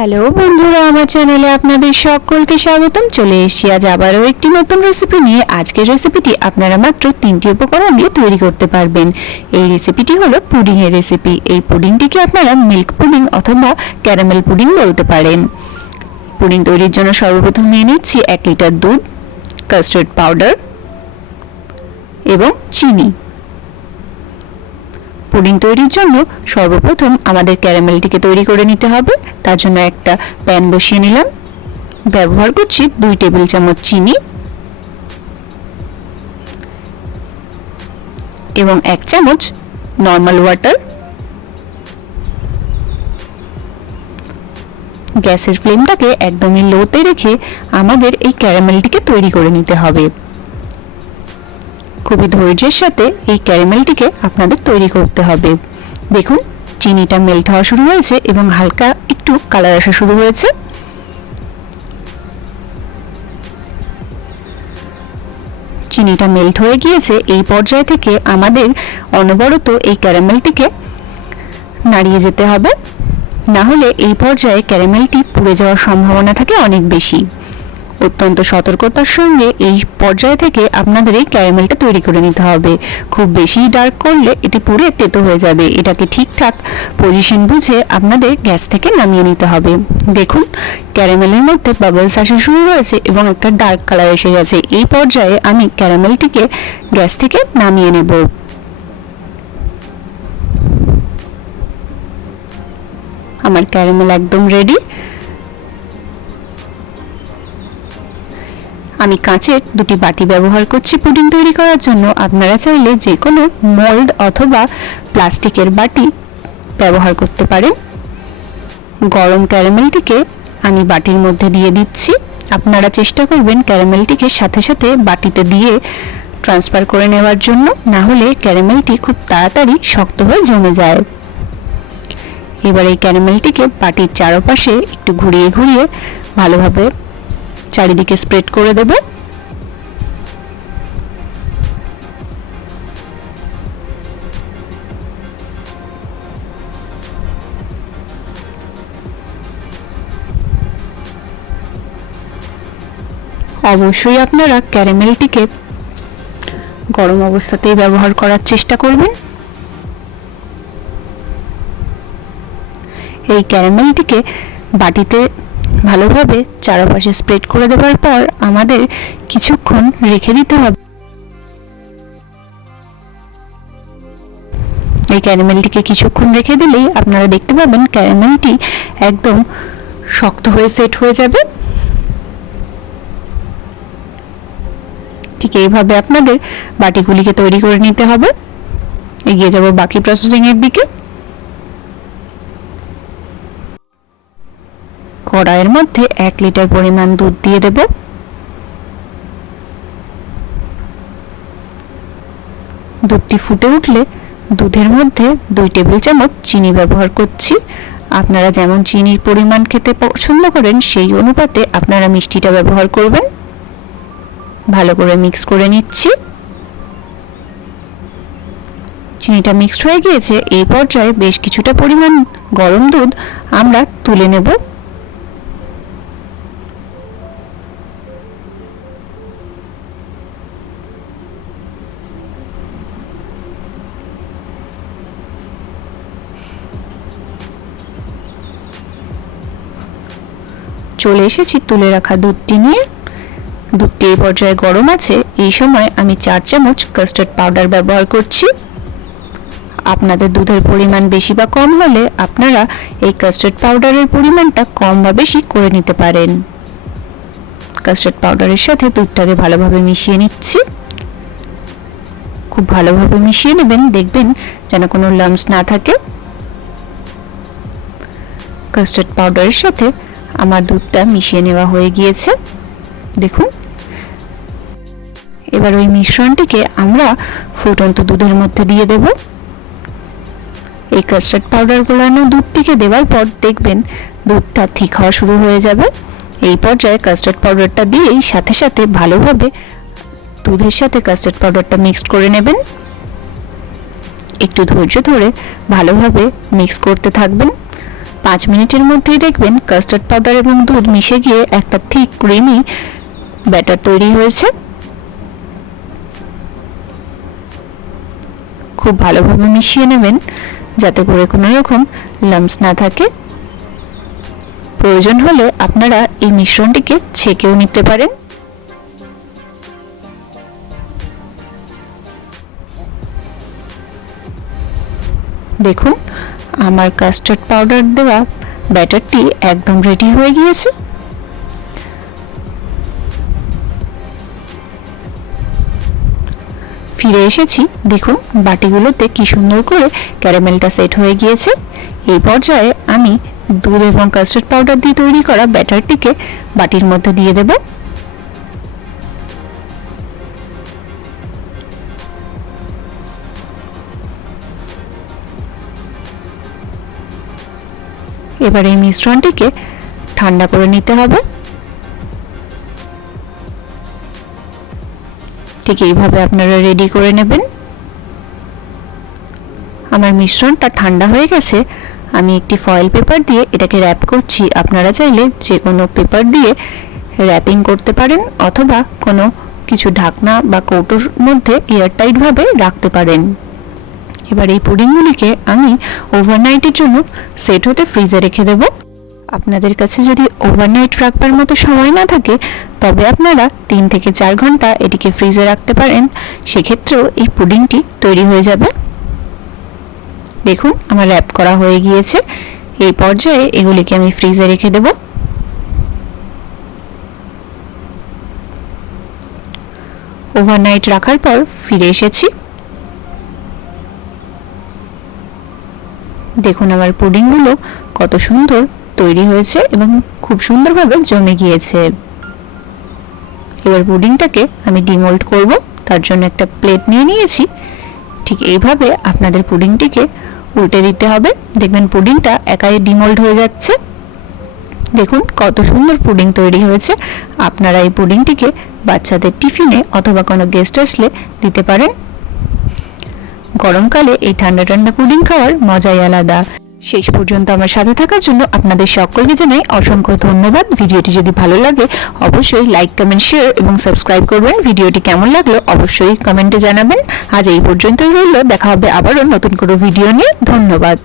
Hello বন্ধুরা, আমার চ্যানেলে আপনাদের সকলকে স্বাগতম। চলে এসেছি, আজ আবারও একটি নতুন রেসিপি নিয়ে। আজকের রেসিপিটি আপনারা মাত্র তিনটি উপকরণ দিয়ে তৈরি করতে পারবেন। এই রেসিপিটি হলো পুডিংয়ের রেসিপি এই পুডিংটিকে আপনারা মিল্ক পুডিং অথবা ক্যারামেল পুডিং বলতে পারেন। পুডিং তৈরির জন্য সর্বপ্রথম নিয়ে নিচ্ছি এক লিটার দুধ কাস্টার্ড পাউডার এবং চিনি। পুডিং তৈরির জন্য সর্বপ্রথম আমাদের ক্যারামেলটিকে তৈরি করে নিতে হবে। তার জন্য একটা প্যান বসিয়ে নিলাম। ব্যবহার করছি দুই টেবিল চামচ চিনি এবং এক চামচ নর্মাল ওয়াটার। গ্যাসের ফ্লেমটাকে একদমই লোতে রেখে আমাদের এই ক্যারামেলটিকে তৈরি করে নিতে হবে। খুবই ধৈর্যের সাথে এই ক্যারামেলটিকে আপনাদের তৈরি করতে হবে। দেখুন, চিনিটা মেল্ট হওয়া শুরু হয়েছে এবং হালকা একটু কালার আসা শুরু হয়েছে। চিনিটা মেল্ট হয়ে গিয়েছে, এই পর্যায় থেকে আমাদের অনবরত এই ক্যারামেলটিকে নাড়িয়ে যেতে হবে। না হলে এই পর্যায়ে ক্যারামেলটি পুড়ে যাওয়ার সম্ভাবনা থাকে অনেক বেশি। অত্যন্ত সতর্কতার সঙ্গে এই পর্যায় থেকে আপনাদের এই ক্যারামেলটা তৈরি করে নিতে হবে। খুব বেশি ডার্ক করলে এটি পুড়ে তেতো হয়ে যাবে। এটাকে ঠিকঠাক পজিশন বুঝে আপনাদের গ্যাস থেকে নামিয়ে নিতে হবে। দেখুন, ক্যারামেলের মধ্যে বাবলস আসা শুরু হয়েছে এবং একটা ডার্ক কালার এসে গেছে। এই পর্যায়ে আমি ক্যারামেলটিকে গ্যাস থেকে নামিয়ে নেব। আমার ক্যারামেল একদম রেডি আমি কাঁচের দুটি বাটি ব্যবহার করছি পুডিং তৈরি করার জন্য। আপনারা চাইলে যে কোনো মোল্ড অথবা প্লাস্টিকের বাটি ব্যবহার করতে পারেন। গরম ক্যারামেলটিকে আমি বাটির মধ্যে দিয়ে দিচ্ছি। আপনারা চেষ্টা করবেন ক্যারামেলটিকে সাথে সাথে বাটিতে দিয়ে ট্রান্সফার করে নেওয়ার জন্য। না হলে ক্যারামেলটি খুব তাড়াতাড়ি শক্ত হয়ে জমে যায়। এবার এই ক্যারামেলটিকে বাটির চারপাশে একটু ঘুরিয়ে ঘুরিয়ে ভালোভাবে চারিদিকে স্প্রেড করে দেব। অবশ্যই আপনারা ক্যারামেলটিকে গরম অবস্থাতেই ব্যবহার করার চেষ্টা করবেন। এই ক্যারামেলটিকে বাটিতে ভালোভাবে চারপাশে স্প্রেড করে দেওয়ার পর আমাদের কিছুক্ষণ রেখে দিতে হবে। এই ক্যারামেলটিকে কিছুক্ষণ রেখে দিলেই আপনারা দেখতে পাবেন ক্যারামেলটি একদম শক্ত হয়ে সেট হয়ে যাবে। ঠিক এইভাবে আপনাদের বাটিগুলিকে তৈরি করে নিতে হবে। এগিয়ে যাব বাকি প্রসেসিংয়ের দিকে। কড়াইয়ের মধ্যে এক লিটার পরিমাণ দুধ দিয়ে দেব। দুধটি ফুটে উঠলে দুধের মধ্যে দুই টেবিল চামচ চিনি ব্যবহার করছি। আপনারা যেমন চিনির পরিমাণ খেতে পছন্দ করেন, সেই অনুপাতে আপনারা মিষ্টিটা ব্যবহার করবেন। ভালো করে মিক্স করে নিচ্ছি। চিনিটা মিক্সড হয়ে গিয়েছে। এই পর্যায়ে বেশ কিছুটা পরিমাণ গরম দুধ আমরা তুলে নেব। চলে এসেছি তুলে রাখা দুধটি নিয়ে। দুধটি এই পর্যায়ে গরম আছে। এই সময় আমি চার চামচ কাস্টার্ড পাউডার ব্যবহার করছি। আপনাদের দুধের পরিমাণ বেশি বা কম হলে আপনারা এই কাস্টার্ড পাউডারের পরিমাণটা কম বা বেশি করে নিতে পারেন। কাস্টার্ড পাউডারের সাথে দুধটাকে ভালোভাবে মিশিয়ে নিচ্ছি। খুব ভালোভাবে মিশিয়ে নেবেন, দেখবেন যেন কোনো লামস না থাকে। কাস্টার্ড পাউডারের সাথে আমার দুধটা মিশিয়ে নেওয়া হয়ে গিয়েছে। দেখুন। এবার ওই মিশ্রণটিকে আমরা ফুটন্ত দুধের মধ্যে দিয়ে দেব। এই কাস্টার্ড পাউডার গোলানো দুধটিকে দেওয়ার পর দেখবেন দুধটা ঠিক হওয়া শুরু হয়ে যাবে। এই পর্যায়ে কাস্টার্ড পাউডারটা দিয়েই সাথে সাথে ভালোভাবে দুধের সাথে কাস্টার্ড পাউডারটা মিক্সড করে নেবেন। একটু ধৈর্য ধরে ভালোভাবে মিক্স করতে থাকবেন। পাঁচ মিনিটের মধ্যেই দেখবেন কাস্টার্ড পাউডার এবং দুধ মিশে গিয়ে একটা থিক ক্রিমি ব্যাটার তৈরি হয়েছে। খুব ভালোভাবে মিশিয়ে নেবেন যাতে করে কোনো রকম লাম্পস না থাকে। প্রয়োজন হলে আপনারা এই মিশ্রণটিকে ছেঁকেও নিতে পারেন। দেখুন আমার কাস্টার্ড পাউডার দেওয়া ব্যাটারটি একদম রেডি হয়ে গিয়েছে। ফিরে এসেছি, দেখুন বাটিগুলোতে কি সুন্দর করে ক্যারামেলটা সেট হয়ে গিয়েছে। এই পর্যায়ে আমি দুধ এবং কাস্টার্ড পাউডার দিয়ে তৈরি করা ব্যাটারটিকে বাটির মধ্যে দিয়ে দেব। এবার এই মিশ্রণটিকে ঠান্ডা করে নিতে হবে। ঠিক এইভাবে আপনারা রেডি করে নেবেন। আমার মিশ্রণটা ঠান্ডা হয়ে গেছে। আমি একটি ফয়েল পেপার দিয়ে এটাকে র্যাপ করছি। আপনারা চাইলে যে কোনো পেপার দিয়ে র্যাপিং করতে পারেন অথবা কোনো কিছু ঢাকনা বা কৌটোর মধ্যে এয়ারটাইটভাবে রাখতে পারেন। এবার এই পুডিংগুলিকে আমি ওভারনাইটের জন্য সেট হতে ফ্রিজে রেখে দেব। আপনাদের কাছে যদি ওভারনাইট রাখবার মতো সময় না থাকে, তবে আপনারা তিন থেকে চার ঘণ্টা এটিকে ফ্রিজে রাখতে পারেন। সেক্ষেত্রেও এই পুডিংটি তৈরি হয়ে যাবে। দেখুন, আমার র্যাপ করা হয়ে গিয়েছে। এই পর্যায়ে এগুলিকে আমি ফ্রিজে রেখে দেব। ওভারনাইট রাখার পর ফিরে এসেছি। দেখুন আমার পুডিংগুলো কত সুন্দর তৈরি হয়েছে এবং খুব সুন্দরভাবে জমে গিয়েছে। এবার পুডিংটাকে আমি ডিমোল্ড করব, তার জন্য একটা প্লেট নিয়ে নিয়েছি। ঠিক এইভাবে আপনাদের পুডিংটিকে উল্টে দিতে হবে। দেখবেন পুডিংটা একাই ডিমোল্ড হয়ে যাচ্ছে। দেখুন কত সুন্দর পুডিং তৈরি হয়েছে। আপনারা এই পুডিংটিকে বাচ্চাদের টিফিনে অথবা কোনো গেস্ট আসলে দিতে পারেন। গরমকালে এই ঠান্ডা ঠান্ডা পুডিং খাওয়ার মজাই আলাদা। শেষ পর্যন্ত আমার সাথে থাকার জন্য আপনাদের সকলকে জানাই অসংখ্য ধন্যবাদ। ভিডিওটি যদি ভালো লাগে, অবশ্যই লাইক কমেন্ট শেয়ার এবং সাবস্ক্রাইব করবেন। ভিডিওটি কেমন লাগল, অবশ্যই কমেন্টে জানাবেন। আজ এই পর্যন্তই রইল। দেখা হবে আবারও নতুন কোনো ভিডিও নিয়ে। ধন্যবাদ।